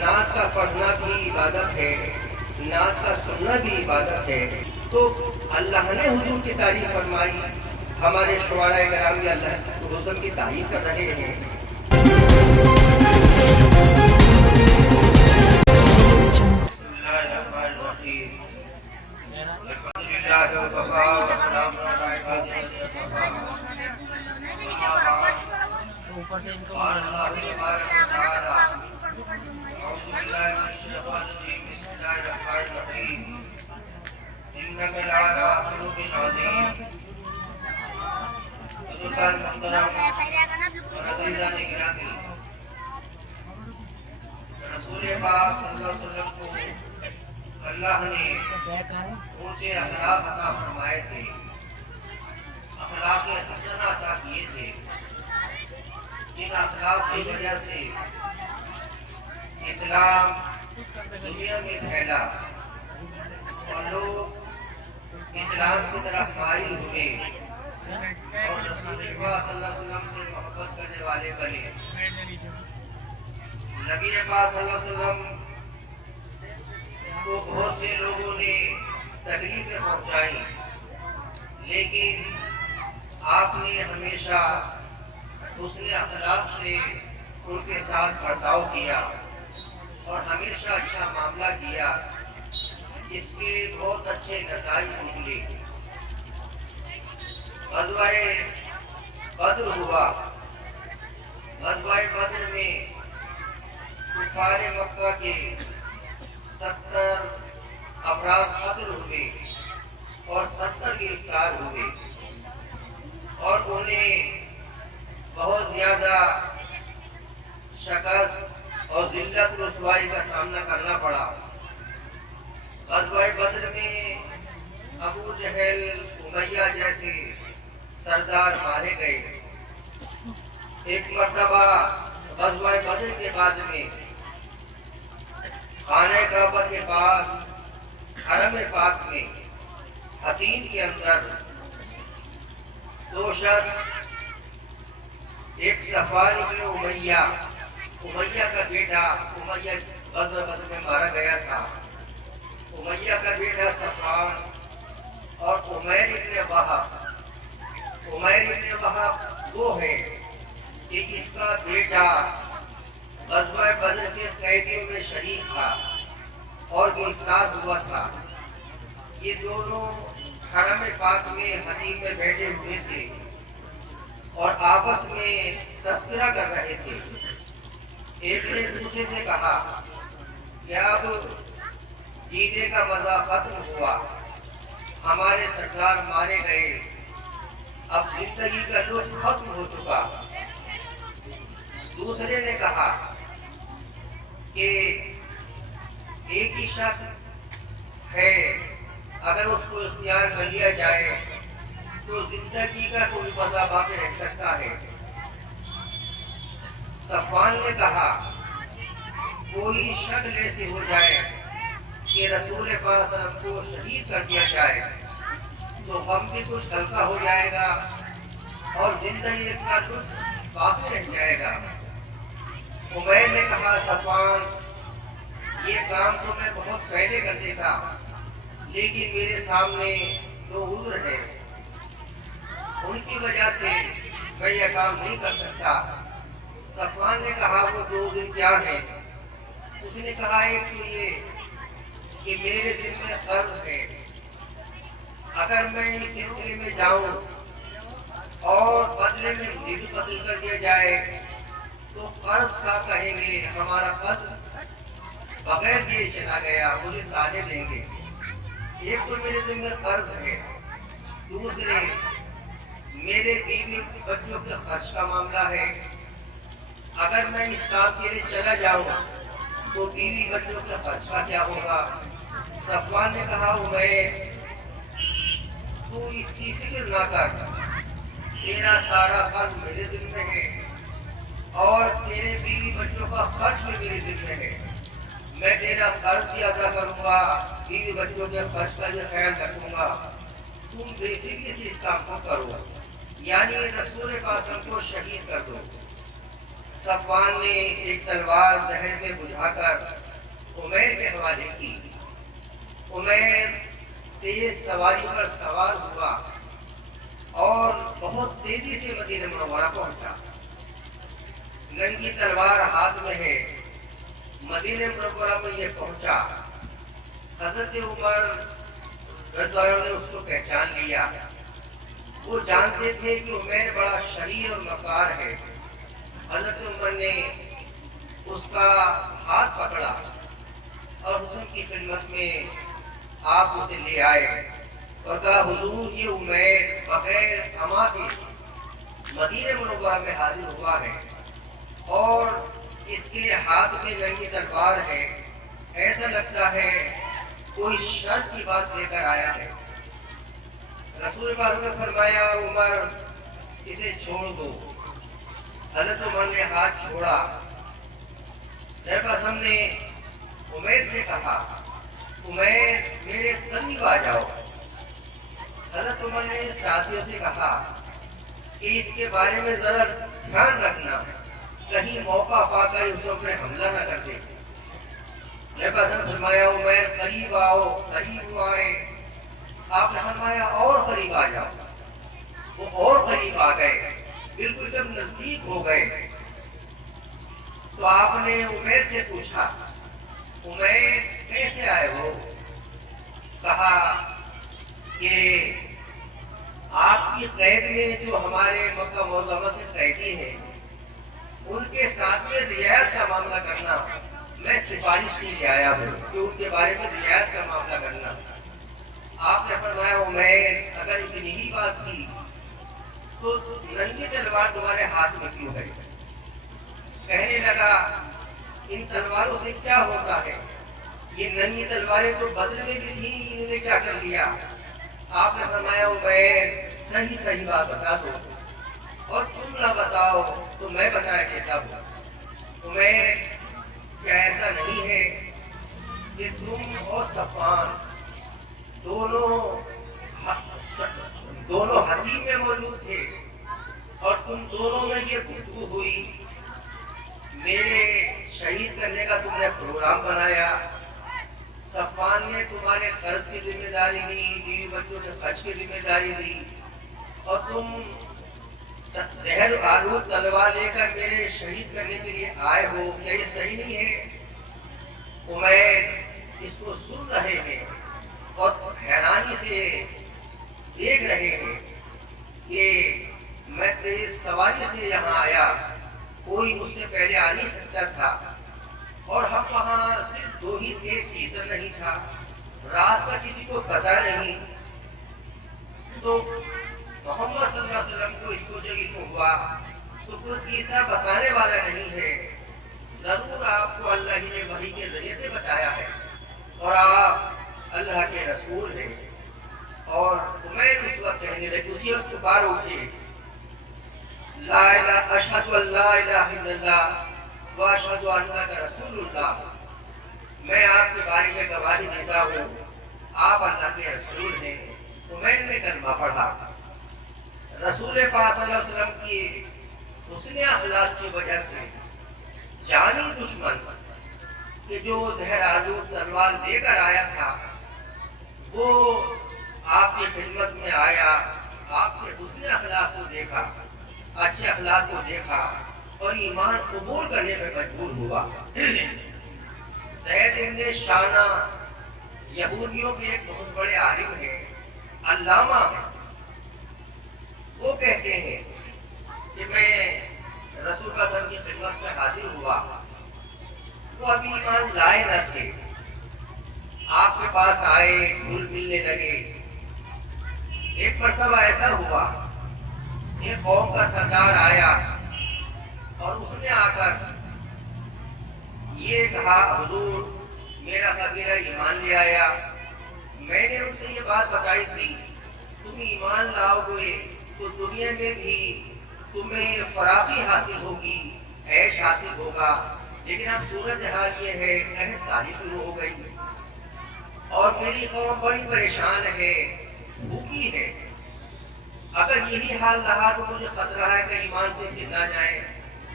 نعت کا پڑھنا بھی عبادت ہے، نعت کا سننا بھی عبادت ہے۔ تو اللہ نے حضور کی تعریف فرمائی، ہمارے شعراء کرام بھی اللہ کے حسن کی تعریف کر رہے ہیں۔ اوپر سے ان کو رسول پاک صلی اللہ علیہ وسلم کو اللہ نے اونچے اخلاق عطا فرمائے تھے، اخلاق حسنہ عطا کیے تھے، جن اخلاق کی وجہ سے اسلام دنیا میں پھیلا اور لوگ اسلام کی طرف مائل ہوئے اور رسول پاک صلی اللہ علیہ وسلم سے محبت کرنے والے بنے۔ نبی پاک صلی اللہ علیہ وسلم کو بہت سے لوگوں نے تکلیفیں پہنچائی، لیکن آپ نے ہمیشہ حسن اخلاق سے ان کے ساتھ برتاؤ کیا اور ہمیشہ اچھا معاملہ کیا، جس کے بہت اچھے نتائج نکلے۔ غزوہ بدر ہوا، غزوہ بدر میں کفار مکہ کے 70 افراد قتل ہوئے اور 70 گرفتار ہوئے اور انہیں بہت زیادہ شکست اور ذلت رسوائی کا سامنا کرنا پڑا۔ غزوہ بدر میں ابو جہل، امیہ جیسے سردار مارے گئے۔ ایک مرتبہ غزوہ بدر کے بعد میں خانہ کعبہ کے پاس حرم پاک میں حتیم کے اندر دو شخص، ایک صفوان ابن امیہ کا بیٹا، امیہ غزوہ بدر میں مارا گیا تھا، امیہ کا بیٹا صفوان اور عمیر ابن وہب وہ ہے کہ اس کا بیٹا غزوہ بدر کے قیدیوں میں شریک تھا اور گرفتار ہوا تھا۔ یہ دونوں حرم پاک میں حتیم میں بیٹھے ہوئے تھے اور آپس میں تذکرہ کر رہے تھے۔ ایک نے دوسرے سے کہا کہ اب جینے کا مزہ ختم ہوا، ہمارے سردار مارے گئے، اب زندگی کا لطف ختم ہو چکا۔ دوسرے نے کہا کہ ایک ہی شخص ہے، اگر اس کو اختیار کر لیا جائے تو زندگی کا کوئی مزہ باقی رہ سکتا ہے۔ صفوان نے کہا کوئی شکل ایسی ہو جائے کہ رسول پاک صلی اللہ علیہ وسلم کو شہید کر دیا جائے تو غم بھی کچھ ہلکا ہو جائے گا اور زندگی کا لطف باقی رہ جائے گا۔ عمیر نے کہا صفوان، یہ کام تو میں بہت پہلے کر دیتا، لیکن میرے سامنے دو عذر ہے، ان کی وجہ سے میں یہ کام نہیں کر سکتا۔ صفوان نے کہا وہ دو عذر کیا ہیں؟ اس نے کہا ایک تو یہ کہ میرے دل میں قرض ہے، اگر میں اس سلسلے میں جاؤں اور بدلے میں مجھے بھی قتل کر دیا جائے تو قرض کا کہیں گے ہمارا قتل بغیر دیے چلا گیا، مجھے تانے دیں گے۔ ایک تو میرے دل میں قرض ہے، دوسرے میرے بیوی بچوں کے خرچ کا معاملہ ہے، اگر میں اس کام کے لیے چلا جاؤں تو بیوی بچوں کے خرچ کا کیا ہوگا؟ صفوان نے کہا عمیر، تو اس کی فکر نہ کر، تیرا سارا قرض میرے ذمہ ہے اور تیرے بیوی بچوں کا خرچ بھی میرے ذمہ ہے، میں تیرا قرض بھی ادا کروں گا، بیوی بچوں کے خرچ کا بھی خیال رکھوں گا، تم بے فکری سے اس کام کو کرو، یعنی رسول پاک کو شہید کر دو۔ صفوان نے ایک تلوار زہر میں بجھا کر عمیر کے حوالے کی۔ عمیر تیز سواری پر سوار ہوا اور بہت تیزی سے مدینہ منورہ پہنچا۔ ننگی تلوار ہاتھ میں ہے، مدینہ منورہ میں یہ پہنچا۔ حضرت عمر رضی اللہ عنہ نے اس کو پہچان لیا۔ وہ جانتے تھے کہ عمیر بڑا شریر اور مکار ہے۔ حضرت عمر نے اس کا ہاتھ پکڑا اور حسن کی خدمت میں آپ اسے لے آئے اور کہا حضور یہ عمیر بغیر اما کے مدینہ منورہ میں حاضر ہوا ہے اور اس کے ہاتھ میں ننگی تلوار ہے، ایسا لگتا ہے کوئی شر کی بات لے کر آیا ہے۔ رسول پاک نے فرمایا عمر اسے چھوڑ دو۔ حضرت عمر نے ہاتھ چھوڑا۔ ہم نے عمیر سے کہا عمیر میرے قریب آ جاؤ۔ حضرت عمر نے ساتھیوں سے کہا کہ اس کے بارے میں ذرا دھیان رکھنا، کہیں موقع پا کر اس پر حملہ نہ کر دے۔ نبی نے فرمایا عمیر قریب آؤ، قریب آئے۔ آپ نے فرمایا اور قریب آ جاؤ۔ وہ اور قریب آ گئے، بالکل جب نزدیک ہو گئے تو آپ نے عمیر سے پوچھا عمیر کیسے آئے ہو؟ کہا کہ آپ کی قید میں جو ہمارے مکہ معظمہ کے قیدی ہیں ان کے ساتھ میں رعایت کا معاملہ کرنا، میں سفارش کے لیے آیا ہوں کہ ان کے بارے میں رعایت کا معاملہ کرنا۔ آپ نے فرمایا عمیر اگر اتنی ہی بات تھی تو ننگی تلوار تمہارے ہاتھ میں کیوں ہے؟ کہنے لگا ان تلواروں سے کیا ہوتا ہے، یہ ننگی تلواریں تو بدر میں بھی تھی، انہوں نے کیا کر لیا؟ آپ نے فرمایا عمیر صحیح بات بتا دو، اور تم نہ بتاؤ تو میں بتایا دیتا ہوں۔ عمیر کیا ایسا نہیں ہے کہ تم اور صفوان دونوں حتیم میں موجود تھے اور تم دونوں میں یہ گفتگو ہوئی، میرے شہید کرنے کا تم نے پروگرام بنایا، صفوان نے تمہارے قرض کی ذمہ داری لی، بیوی بچوں کے خرچ کی ذمہ داری لی، اور تم زہر آلود تلوار لے کر میرے شہید کرنے کے لیے آئے ہو، کیا یہ صحیح نہیں ہے؟ عمیر اس کو سن رہے ہیں اور حیرانی سے دیکھ رہے ہیں کہ میں تیز سواری سے یہاں آیا، کوئی مجھ سے پہلے آ نہیں سکتا تھا، اور ہم وہاں صرف دو ہی تھے، تیسرا نہیں تھا، راستہ کسی کو پتا نہیں، تو محمد صلی اللہ علیہ وسلم کو اس کو جو علم ہوا تو کوئی تیسرا بتانے والا نہیں ہے، ضرور آپ کو اللہ ہی نے وحی کے ذریعے سے بتایا ہے اور آپ اللہ کے رسول ہیں۔ اور عمیر اس وقت کہنے لگے، اسی وقت پکار اٹھے، لا الہ اشہد ان لا الہ الا اللہ واشہد انک رسول اللہ، میں آپ کے بارے میں گواہی دیتا ہوں آپ اللہ کے رسول ہیں۔ عمیر نے کلمہ پڑھا۔ رسول پاک صلی اللہ علیہ وسلم کی حسن اخلاق کی وجہ سے جانی دشمن کہ جو زہر آلود تلوار لے کر آیا تھا وہ آپ کی خدمت میں آیا، آپ کے حسن اخلاق کو دیکھا، اچھے اخلاق کو دیکھا اور ایمان قبول کرنے پہ مجبور ہوا۔ زید بن شانہ یہودیوں کے ایک بہت بڑے عالم ہیں، علامہ ہیں، وہ کہتے ہیں کہ میں رسول اللہ صلی اللہ علیہ وسلم کی خدمت میں حاضر ہوا، وہ ابھی ایمان لائے نہ تھے، آپ کے پاس آئے، گھل ملنے لگے۔ ایک مرتبہ ایسا ہوا ایک قوم کا سردار آیا اور اس نے آ کر یہ کہا حضور میرا قبیلہ ایمان لے آیا، میں نے ان سے یہ بات بتائی تھی تم ایمان لاؤ گے تو دنیا میں بھی تمہیں فراخی حاصل ہوگی، عیش حاصل ہوگا، لیکن اب صورتحال یہ ہے قحط سالی شروع ہو گئی اور میری قوم بڑی پریشان ہے، بھوکی ہے، اگر یہی حال رہا تو مجھے خطرہ ہے کہ ایمان سے پھر نہ جائیں۔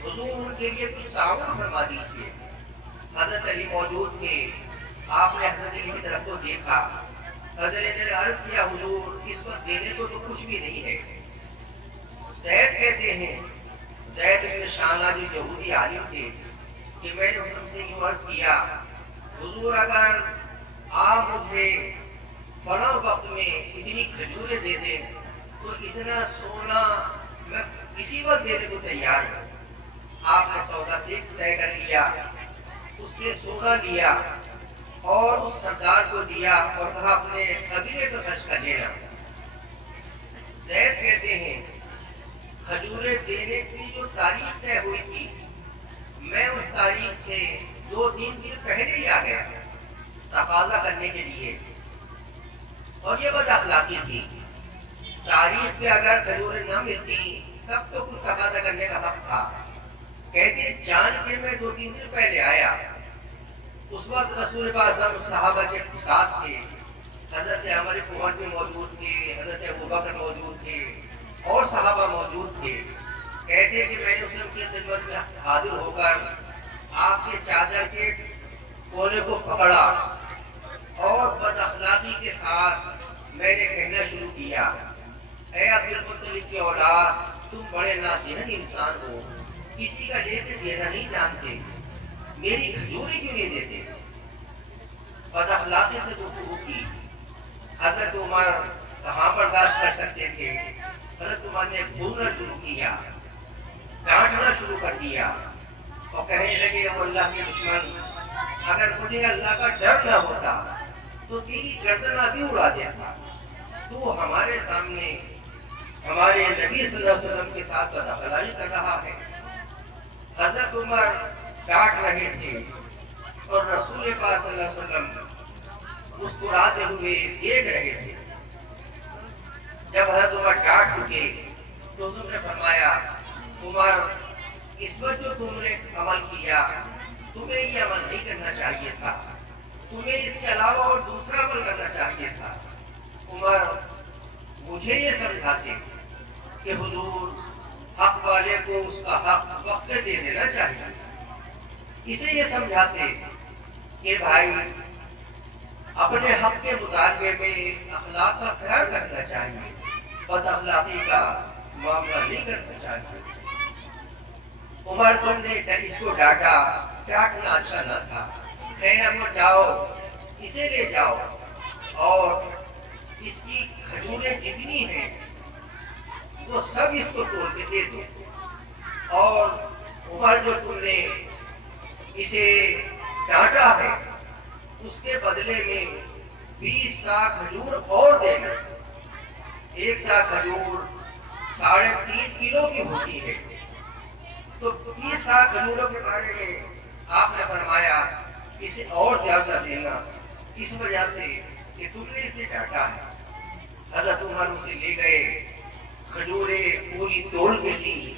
حضور ان کے لیے کچھ تعاون فرما دیجیے۔ حضرت علی موجود تھے، آپ نے حضرت علی کی طرف کو دیکھا، حضرت علی نے عرض کیا حضور اس وقت دینے کو تو کچھ بھی نہیں ہے۔ زید کہتے ہیں، زید بن شانہ جو یہودی عالم تھے، کہ میں نے حضور سے یوں عرض کیا حضور اگر آپ مجھے فلاں وقت میں اتنی کھجوریں دے دیں تو اتنا سونا میں کسی وقت دینے کو تیار ہوں۔ آپ نے سودا طے کر لیا، اس سے سونا لیا اور اس سردار کو دیا اور کہا اپنے قبیلے پہ خرچ کر لینا۔ زید کہتے ہیں کھجوریں دینے کی جو تاریخ طے ہوئی تھی، میں اس تاریخ سے 2-3 دن پہلے ہی آ گیا تقاضا کرنے کے لیے، اور یہ بد اخلاقی تھی۔ تاریخ پہ اگر کھجوریں نہ ملتی تب تو کچھ تقاضا کرنے کا حق تھا۔ کہتے جان کے میں 2-3 دن پہلے آیا، اس وقت رسول پاک صلی اللہ علیہ وسلم صحابہ کے ساتھ تھے، حضرت عمر بن عمر بھی موجود تھے، حضرت ابوبکر موجود تھے اور صحابہ موجود تھے۔ کہتے کہ میں نے اس کی خدمت میں حاضر ہو کر آپ کے چادر کے کونے کو پکڑا اور بد اخلاقی کے ساتھ میں نے کہنا شروع کیا، اے عبد المطلب کی اولاد، تم بڑے نادہن انسان ہو، کسی کا لے کے دینا نہیں جانتے، میری کھجوریں کیوں نہیں دیتے؟ بد اخلاقی سے گفتگو کی۔ حضرت عمر کہاں برداشت کر سکتے تھے؟ حضرت عمر نے بولنا شروع کیا، ڈانٹنا شروع کر دیا اور کہنے لگے وہ اللہ کے دشمن، اگر مجھے اللہ کا ڈر نہ ہوتا تو تیری گردن ابھی اڑا دیتا۔ تو ہمارے سامنے ہمارے نبی صلی اللہ علیہ وسلم کے ساتھ بد اخلاقی کر رہا ہے۔ حضرت عمر ڈانٹ رہے تھے اور رسول پاک صلی اللہ علیہ وسلم مسکراتے ہوئے دیکھ رہے تھے۔ جب حضرت عمر ڈانٹ چکے تو حضور نے فرمایا عمر اس وقت جو تم نے عمل کیا تمہیں یہ عمل نہیں کرنا چاہیے تھا، تمہیں اس کے علاوہ اور دوسرا عمل کرنا چاہیے تھا۔ عمر مجھے یہ سمجھاتے کہ حضور حق والے کو اس کا حق وقت پہ دے دینا چاہیے، اسے یہ سمجھاتے کہ بھائی اپنے حق کے مطالبے میں اخلاق کا خیال رکھنا چاہیے، بد اخلاقی کا معاملہ نہیں کرنا چاہیے۔ عمر تم نے اس کو ڈانٹا، ڈانٹنا اچھا نہ تھا، خیر اب جاؤ اسے لے جاؤ اور اس کی کھجوریں جتنی ہیں وہ سب اس کو توڑ کے دے دو، اور عمر جو تم نے اسے ڈانٹا ہے اس کے بدلے میں 20 سا کھجور اور دینا۔ 1 سا کھجور 3.5 کلو کی ہوتی ہے، تو 20 سا کھجوروں کے بارے میں آپ نے فرمایا اسے اور زیادہ دینا، اس وجہ سے کہ تم نے اسے ڈانٹا ہے۔ حضرت عمر اسے لے گئے، کھجوریں پوری توڑ کے دی،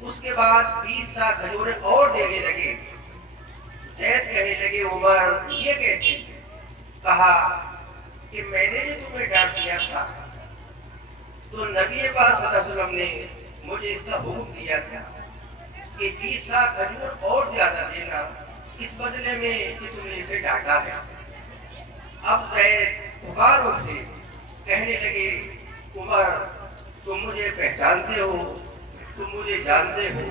اس کے بعد 20 سا کھجوریں اور دینے لگے۔ زید کہنے لگے عمر یہ کیسے؟ کہا کہ میں نے جو تمہیں ڈانٹ دیا تھا تو نبی پاک صلی اللہ علیہ وسلم نے مجھے اس کا حکم دیا تھا کہ 20 سا کھجور اور زیادہ دینا، اس بدلے میں کہ تم نے اسے ڈانٹا ہے۔ اب زید پکار اٹھے، کہنے لگے عمر تم مجھے پہچانتے ہو، تم مجھے جانتے ہو؟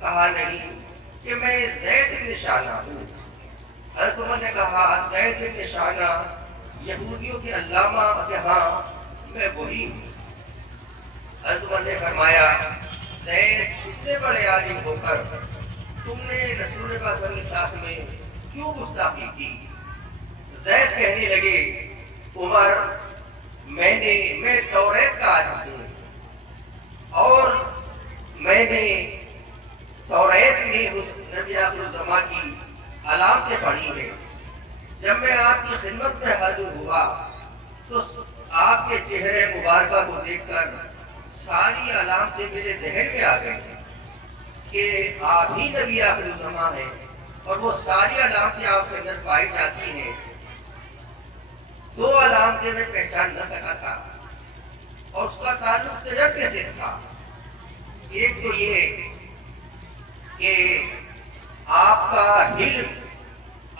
کہا نہیں کہ میں زید بن شانہ ہوں۔ حضرت عمر نے کہا زید بن شانہ یہودیوں کے علامہ کے ہاں میں وہی ہوں۔ حضرت عمر نے فرمایا زید اتنے بڑے عالم ہو کر تم نے رسول پاک صلی اللہ علیہ وسلم کے ساتھ میں کیوں گستاخی کی؟ زید کہنے لگے عمر میں توریت کا عالم ہوں اور میں نے توریت میں نبی آخر الزمان کی علامتیں پڑھی ہیں۔ جب میں آپ کی خدمت میں حاضر ہوا تو آپ کے چہرے مبارکہ کو دیکھ کر ساری علامتیں میرے ذہن میں آ گئی کہ آپ ہی نبی آخر الزمان ہیں، اور وہ ساری علامتیں آپ کے اندر پائی جاتی ہیں۔ 2 علامتیں میں پہچان نہ سکا تھا اور اس کا تعلق تجربے سے تھا۔ ایک تو یہ کہ آپ کا حلم،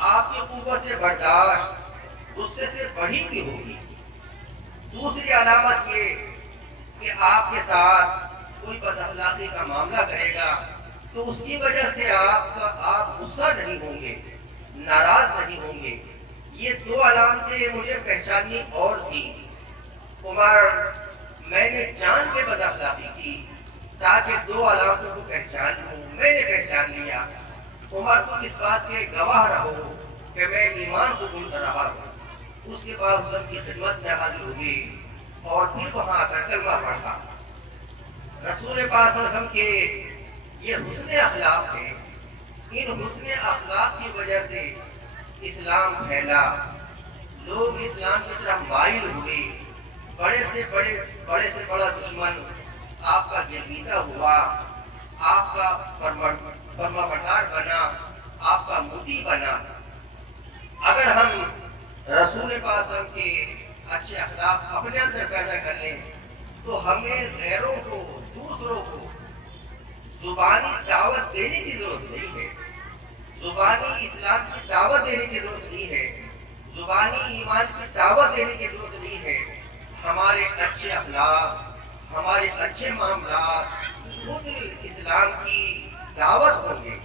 آپ کی قوت برداشت غصے سے بڑھی بھی ہوگی۔ دوسری علامت یہ کہ آپ کے ساتھ کوئی بد اخلاقی کا معاملہ کرے گا تو اس کی وجہ سے آپ غصہ نہیں ہوں گے، ناراض نہیں ہوں گے۔ یہ دو علامتیں مجھے پہچاننی اور تھی۔ عمر، میں نے جان کے بد اخلاقی کی تاکہ دو علامتوں کو پہچان لوں، میں نے پہچان لیا۔ عمر کو اس بات کے گواہ رہو کہ میں ایمان قبول کر رہا ہوں۔ اس کے بعد حسن کی خدمت میں حاضر ہوئی اور پھر وہاں آ کر کلمہ پڑھا۔ رسول پاک صلی اللہ علیہ وسلم کے یہ حسن اخلاق ہے، ان حسن اخلاق کی وجہ سے اسلام پھیلا، لوگ اسلام کی طرف مائل ہوئے، بڑے سے بڑا دشمن آپ کا گرویدہ ہوا، آپ کا فرما بردار بنا، آپ کا مطیع بنا۔ اگر ہم رسول پاک صلی اللہ علیہ وسلم کے اچھے اخلاق اپنے اندر پیدا کر لیں تو ہمیں غیروں کو، دوسروں کو زبانی دعوت دینے کی ضرورت نہیں ہے، زبانی اسلام کی دعوت دینے کی ضرورت نہیں ہے، زبانی ایمان کی دعوت دینے کی ضرورت نہیں ہے۔ ہمارے اچھے اخلاق، ہمارے اچھے معاملات خود اسلام کی دعوت ہوں گے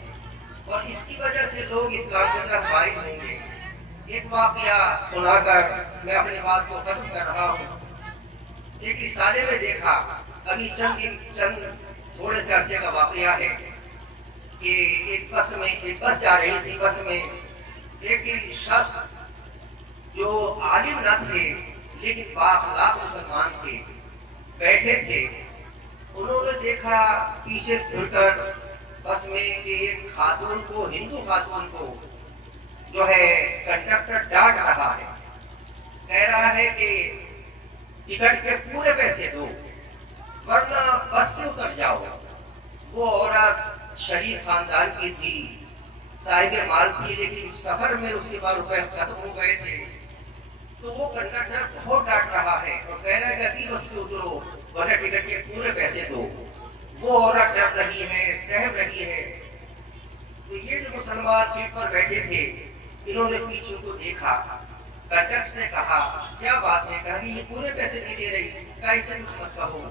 اور اس کی وجہ سے لوگ اسلام کی طرف مائل ہوں گے۔ ایک واقعہ سنا کر میں اپنی بات کو ختم کر رہا ہوں۔ ایک رسالے میں دیکھا، ابھی چند تھوڑے سے عرصے کا واقعہ ہے کہ ایک بس جا رہی تھی، بس میں ایک شخص جو عالم نہ تھے لیکن بااخلاق مسلمان تھے، بیٹھے تھے۔ انہوں نے دیکھا پیچھے پھر کر بس میں کہ ایک خاتون کو، ہندو خاتون کو جو ہے کنڈکٹر ڈانٹ رہا ہے، کہہ رہا ہے کہ ٹکٹ کے پورے پیسے دو ورنہ بس سے اتر جاؤ۔ وہ عورت شریف خاندان کی تھی، صاحب مال تھی، لیکن سفر میں اس کے پاس روپے ختم ہو گئے تھے۔ تو وہ کنڈکٹر بہت ڈانٹ رہا ہے اور کہہ رہا ہے کہ ابھی بس سے اترو ورنہ ٹکٹ کے پورے پیسے دو۔ وہ عورت ڈر رہی ہے، سہم رہی ہے۔ تو یہ جو مسلمان سیٹ پر بیٹھے تھے، انہوں نے پیچھے کو دیکھا، کنڈکٹر سے کہا کیا بات ہے؟ کہا کہ یہ پورے پیسے نہیں دے رہی۔ کہا اسے کچھ مت کہو،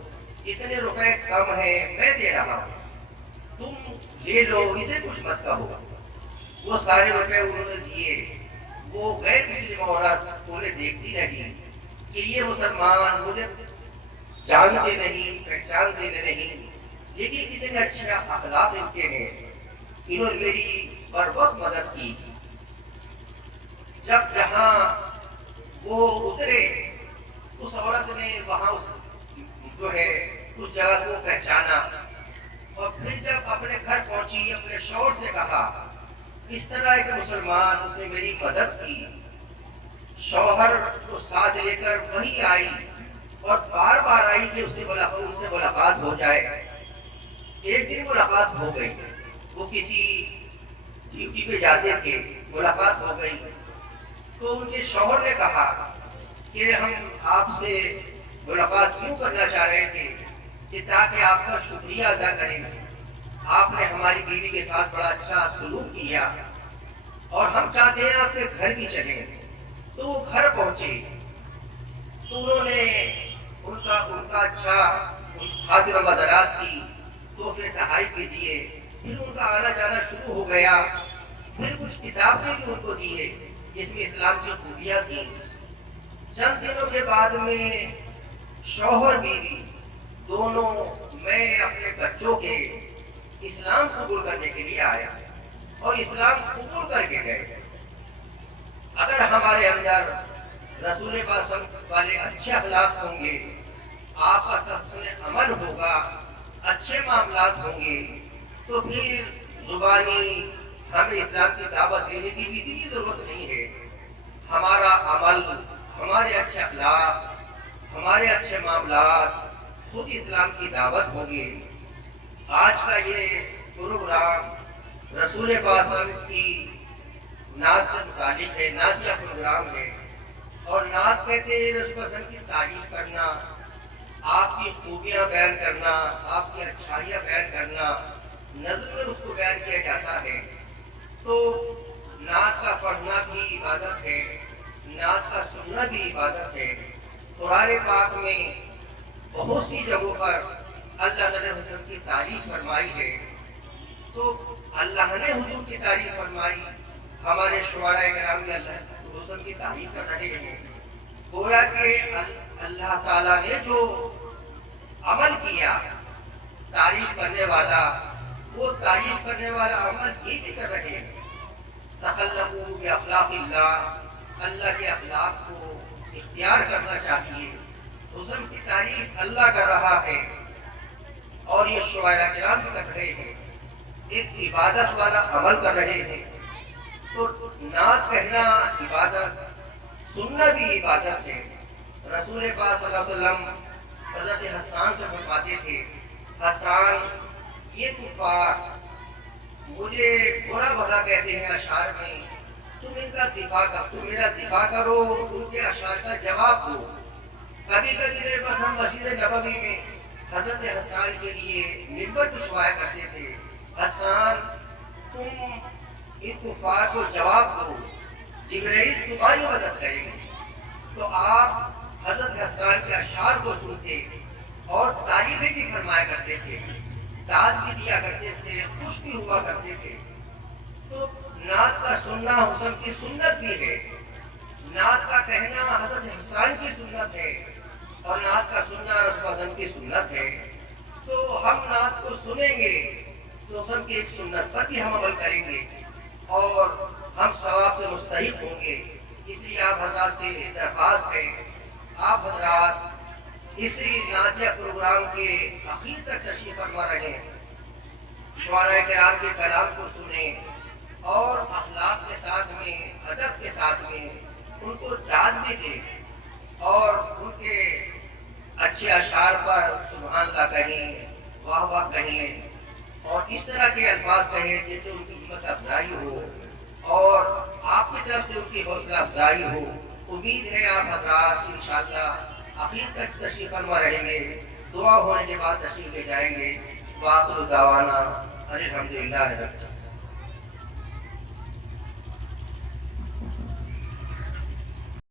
اتنے روپے کم ہیں، میں دے رہا ہوں، تم لے لو، اسے کچھ مت کہو۔ وہ سارے روپے انہوں نے دیے۔ وہ غیر مسلم عورت انہیں دیکھتی رہی کہ یہ مسلمان مجھے جانتے نہیں، پہچانتے نہیں، لیکن کتنے اچھے اخلاق ان کے ہیں، انہوں نے میری بر وقت مدد کی۔ جب جہاں وہ اترے، اس عورت نے وہاں جو ہے اس جگہ کو پہچانا اور پھر جب اپنے گھر پہنچی، اپنے شوہر سے کہا اس طرح ایک مسلمان اس نے میری مدد کی۔ شوہر کو ساتھ لے کر وہیں آئی اور بار بار آئی کہ ان سے ملاقات ہو جائے۔ ایک دن ملاقات ہو گئی، وہ کسی ڈیوٹی پہ جاتے تھے، ملاقات ہو گئی۔ تو ان کے شوہر نے کہا کہ ہم آپ سے ملاقات کیوں کرنا چاہ رہے تھے کہ تاکہ آپ کا شکریہ ادا کریں، آپ نے ہماری بیوی کے ساتھ بڑا اچھا سلوک کیا اور ہم چاہتے ہیں آپ کے گھر بھی چلیں۔ تو وہ گھر پہنچے تو انہوں نے ان کا اچھا خاطر مدارات کی، تحفے تحائف بھی دیے۔ پھر ان کا آنا جانا شروع ہو گیا۔ پھر کچھ کتابیں بھی ان کو دیے جس میں اسلام کی خوبیاں تھیں۔ چند دنوں کے بعد میں شوہر بیوی دونوں، میں اپنے بچوں کے اسلام قبول کرنے کے لیے آیا اور اسلام قبول کر کے گئے۔ اگر ہمارے اندر رسول پاک صلی اللہ علیہ وسلم والے اچھے اخلاق ہوں گے، آپ کا حسن عمل ہوگا، اچھے معاملات ہوں گے، تو پھر زبانی ہمیں اسلام کی دعوت دینے کی بھی اتنی ضرورت نہیں ہے۔ ہمارا عمل، ہمارے اچھے اخلاق، ہمارے اچھے معاملات خود اسلام کی دعوت ہوں گے۔ آج کا یہ پروگرام رسول پاک صلی اللہ علیہ وسلم کی نعت سے متعلق ہے، نعتیہ پروگرام ہے، اور نعت کہتے ہیں رسول پاک صلی اللہ علیہ وسلم کی تعریف کرنا، آپ کی خوبیاں بیان کرنا، آپ کی اچھائیاں بیان کرنا، نظم میں اس کو بیان کیا جاتا ہے۔ تو نعت کا پڑھنا بھی عبادت ہے، نعت کا سننا بھی عبادت ہے۔ قرآن پاک میں بہت سی جگہوں پر اللہ تعالی نے حضور کی تعریف فرمائی ہے۔ تو اللہ نے حضور کی تعریف فرمائی، ہمارے شعراء کرام بھی اللہ حضور کی تعریف کر رہے ہیں۔ گویا کہ اللہ تعالیٰ نے جو عمل کیا تعریف کرنے والا، وہ تعریف کرنے والا عمل یہ بھی کر رہے ہیں۔ تخلقوا باخلاق اللہ، اللہ کے اخلاق کو اختیار کرنا چاہیے۔ حسن کی تعریف اللہ کر رہا ہے اور یہ شعراء کرام بھی کر رہے ہیں، ایک عبادت والا عمل کر رہے ہیں۔ تو نعت کہنا عبادت، سننا بھی عبادت ہے۔ رسول پاک صلی اللہ علیہ وسلم حضرت حسان سے فرماتے تھے، حسان یہ کفار مجھے برا بھلا کہتے ہیں اشعار میں، تم ان کا دفاع کر، تم میرا دفاع کرو، ان کے اشعار کا جواب دو۔ کبھی کبھی میرے پاس ہم مسجد نبوی میں حضرت حسان کے لیے منبر بچھوایا کرتے تھے، حسان تم ان کفار کو جواب دو، جبرائیل تمہاری مدد کرے گی۔ تو آپ حضرت حسان کے اشعار کو سنتے اور تعریفیں بھی فرمایا کرتے تھے، داد بھی دیا کرتے تھے، خوش بھی ہوا کرتے تھے۔ تو نعت کا سننا حسن کی سنت بھی ہے، نعت کا کہنا حضرت حسان کی سنت ہے، اور نعت کا سننا رسول حسن کی سنت ہے۔ تو ہم نعت کو سنیں گے تو حسن کی ایک سنت پر بھی ہم عمل کریں گے اور ہم ثواب کے مستحق ہوں گے۔ اس لیے آپ حضرات سے درخواست ہے، آپ حضرات اسی نعتیہ پروگرام کے اخیر تک تشریف فرما رہے ہیں، شعراء کرام کے کلام کو سنیں اور اخلاق کے ساتھ میں، ادب کے ساتھ میں ان کو داد بھی دیں اور ان کے اچھے اشعار پر سبحان اللہ کہیں، واہ واہ کہیں اور اس طرح کے الفاظ کہیں جس سے ان کی ہمت افزائی ہو اور آپ کی طرف سے ان کی حوصلہ افزائی ہو۔ امید ہے آپ حضرات انشاءاللہ آخر تک تشریف فرما رہیں گے، دعا ہونے کے بعد تشریف لے جائیں گے۔ وآخر دعوانا الحمدللہ رب العالمین۔